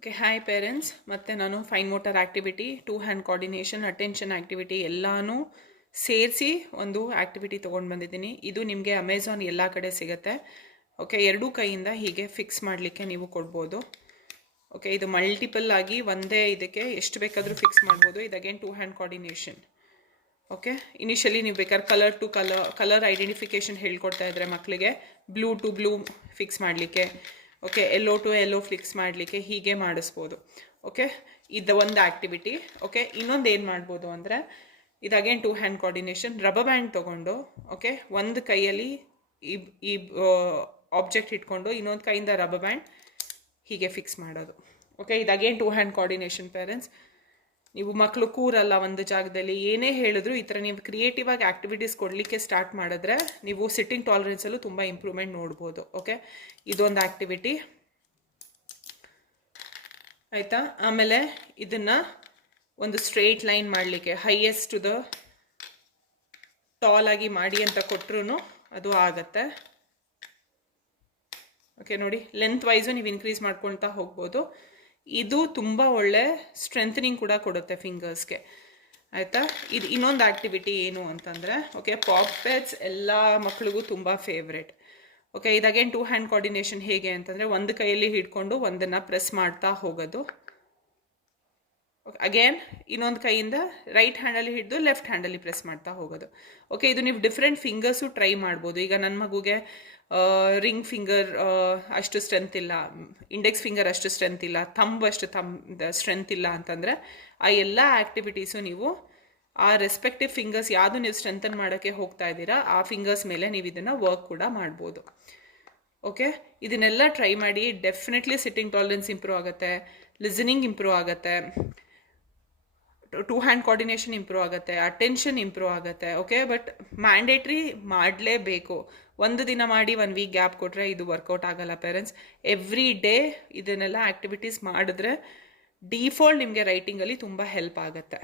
Okay, hi parents. ಮತ್ತು ನಾನು fine motor activity, two hand coordination, attention activity ಎಲ್ಲನೂ ಸೇರಿಸಿ ಒಂದು ಆ್ಯಕ್ಟಿವಿಟಿ ತೊಗೊಂಡು ಬಂದಿದ್ದೀನಿ. ಇದು ನಿಮಗೆ ಅಮೆಝಾನ್ ಎಲ್ಲ ಕಡೆ ಸಿಗುತ್ತೆ. ಓಕೆ, ಎರಡೂ ಕೈಯಿಂದ ಹೀಗೆ ಫಿಕ್ಸ್ ಮಾಡಲಿಕ್ಕೆ ನೀವು ಕೊಡ್ಬೋದು. ಓಕೆ, ಇದು ಮಲ್ಟಿಪಲ್ ಆಗಿ ಒಂದೇ ಇದಕ್ಕೆ ಎಷ್ಟು ಬೇಕಾದರೂ ಫಿಕ್ಸ್ ಮಾಡ್ಬೋದು. ಇದು again two hand coordination. Okay, initially ನೀವು ಬೇಕಾದ್ರೆ ಕಲರ್ ಟು ಕಲರ್ ಐಡೆಂಟಿಫಿಕೇಷನ್ ಹೇಳ್ಕೊಡ್ತಾ ಇದ್ರೆ ಮಕ್ಕಳಿಗೆ ಬ್ಲೂ ಟು ಬ್ಲೂ ಫಿಕ್ಸ್ ಮಾಡಲಿಕ್ಕೆ, okay, yellow to yellow fix ಮಾಡಲಿಕ್ಕೆ ಹೀಗೆ ಮಾಡಿಸ್ಬೋದು. ಓಕೆ, ಇದು ಒಂದು ಆ್ಯಕ್ಟಿವಿಟಿ. ಓಕೆ, ಇನ್ನೊಂದು ಏನು ಮಾಡ್ಬೋದು ಅಂದರೆ ಇದು again two hand coordination. Rubber band ತೊಗೊಂಡು, ಓಕೆ, ಒಂದು ಕೈಯಲ್ಲಿ ಈ ಆಬ್ಜೆಕ್ಟ್ ಇಟ್ಕೊಂಡು ಇನ್ನೊಂದು ಕೈಯಿಂದ ರಬ್ಬರ್ ಬ್ಯಾಂಡ್ ಹೀಗೆ ಫಿಕ್ಸ್ ಮಾಡೋದು. ಓಕೆ, ಇದು again two hand coordination parents. ನೀವು ಮಕ್ಕಳು ಕೂರಲ್ಲ ಒಂದು ಜಾಗದಲ್ಲಿ, ಏನೇ ಹೇಳಿದ್ರು ಈ ಥರ ನೀವು ಕ್ರಿಯೇಟಿವ್ ಆಗಿ ಆ್ಯಕ್ಟಿವಿಟೀಸ್ ಕೊಡಲಿಕ್ಕೆ ಸ್ಟಾರ್ಟ್ ಮಾಡಿದ್ರೆ ನೀವು ಸಿಟ್ಟಿಂಗ್ ಟಾಲರೆನ್ಸಲ್ಲೂ ತುಂಬ ಇಂಪ್ರೂವ್ಮೆಂಟ್ ನೋಡ್ಬೋದು. ಓಕೆ, ಇದೊಂದು ಆ್ಯಕ್ಟಿವಿಟಿ ಆಯಿತಾ. ಆಮೇಲೆ ಇದನ್ನು ಒಂದು ಸ್ಟ್ರೇಟ್ ಲೈನ್ ಮಾಡಲಿಕ್ಕೆ ಹೈಯೆಸ್ಟ್ ಟು ದ ಟಾಲ್ ಆಗಿ ಮಾಡಿ ಅಂತ ಕೊಟ್ಟರು ಅದು ಆಗತ್ತೆ. ಓಕೆ, ನೋಡಿ ಲೆಂತ್ ವೈಸು ನೀವು ಇನ್ಕ್ರೀಸ್ ಮಾಡ್ಕೊಳ್ತಾ ಹೋಗ್ಬೋದು. ಇದು ತುಂಬ ಒಳ್ಳೆ ಸ್ಟ್ರೆಂಥನಿಂಗ್ ಕೂಡ ಕೊಡುತ್ತೆ ಫಿಂಗರ್ಸ್ಗೆ, ಆಯಿತಾ. ಇದು ಇನ್ನೊಂದು ಆ್ಯಕ್ಟಿವಿಟಿ ಏನು ಅಂತಂದರೆ, ಓಕೆ, ಪಾಪೆಟ್ಸ್ ಎಲ್ಲ ಮಕ್ಕಳಿಗೂ ತುಂಬ ಫೇವ್ರೇಟ್. ಓಕೆ, ಇದು ಅಗೇನ್ ಟೂ ಹ್ಯಾಂಡ್ ಕೋಆರ್ಡಿನೇಷನ್. ಹೇಗೆ ಅಂತಂದರೆ ಒಂದು ಕೈಯಲ್ಲಿ ಹಿಡ್ಕೊಂಡು ಒಂದನ್ನು ಪ್ರೆಸ್ ಮಾಡ್ತಾ ಹೋಗೋದು. ಅಗೇನ್ ಇನ್ನೊಂದು ಕೈಯಿಂದ ರೈಟ್ ಹ್ಯಾಂಡಲ್ಲಿ ಹಿಡಿದು ಲೆಫ್ಟ್ ಹ್ಯಾಂಡಲ್ಲಿ ಪ್ರೆಸ್ ಮಾಡ್ತಾ ಹೋಗೋದು. ಓಕೆ, ಇದು ನೀವು ಡಿಫ್ರೆಂಟ್ ಫಿಂಗರ್ಸು ಟ್ರೈ ಮಾಡ್ಬೋದು. ಈಗ ನನ್ನ ಮಗುಗೆ ರಿಂಗ್ ಫಿಂಗರ್ ಅಷ್ಟು ಸ್ಟ್ರೆಂತ್ ಇಲ್ಲ, ಇಂಡೆಕ್ಸ್ ಫಿಂಗರ್ ಅಷ್ಟು ಸ್ಟ್ರೆಂತ್ ಇಲ್ಲ, ಥಂಬ್ ಅಷ್ಟು ಸ್ಟ್ರೆಂತ್ ಇಲ್ಲ ಅಂತಂದರೆ ಆ ಎಲ್ಲ ಆ್ಯಕ್ಟಿವಿಟೀಸು ನೀವು ಆ ರೆಸ್ಪೆಕ್ಟಿವ್ ಫಿಂಗರ್ಸ್ ಯಾವುದು ನೀವು ಸ್ಟ್ರೆಂಥನ್ ಮಾಡೋಕ್ಕೆ ಹೋಗ್ತಾ ಇದ್ದೀರಾ ಆ ಫಿಂಗರ್ಸ್ ಮೇಲೆ ನೀವು ಇದನ್ನು ವರ್ಕ್ ಕೂಡ ಮಾಡ್ಬೋದು. ಓಕೆ, ಇದನ್ನೆಲ್ಲ ಟ್ರೈ ಮಾಡಿ. ಡೆಫಿನೆಟ್ಲಿ ಸಿಟ್ಟಿಂಗ್ ಟಾಲರೆನ್ಸ್ ಇಂಪ್ರೂವ್ ಆಗುತ್ತೆ, ಲಿಸನಿಂಗ್ ಇಂಪ್ರೂವ್ ಆಗುತ್ತೆ, ಟೂ ಹ್ಯಾಂಡ್ ಕೋಆರ್ಡಿನೇಷನ್ ಇಂಪ್ರೂವ್ ಆಗುತ್ತೆ, ಅಟೆನ್ಷನ್ ಇಂಪ್ರೂವ್ ಆಗುತ್ತೆ. ಓಕೆ, ಬಟ್ ಮ್ಯಾಂಡೇಟ್ರಿ ಮಾಡಲೇಬೇಕು. ಒಂದು ದಿನ ಮಾಡಿ 1 ವೀಕ್ ಗ್ಯಾಪ್ ಕೊಟ್ಟರೆ ಇದು ವರ್ಕೌಟ್ ಆಗಲ್ಲ ಪೇರೆಂಟ್ಸ್. ಎವ್ರಿ ಡೇ ಇದನ್ನೆಲ್ಲ ಆ್ಯಕ್ಟಿವಿಟೀಸ್ ಮಾಡಿದ್ರೆ ಡಿಫಾಲ್ಟ್ ನಿಮಗೆ ರೈಟಿಂಗಲ್ಲಿ ತುಂಬ ಹೆಲ್ಪ್ ಆಗುತ್ತೆ.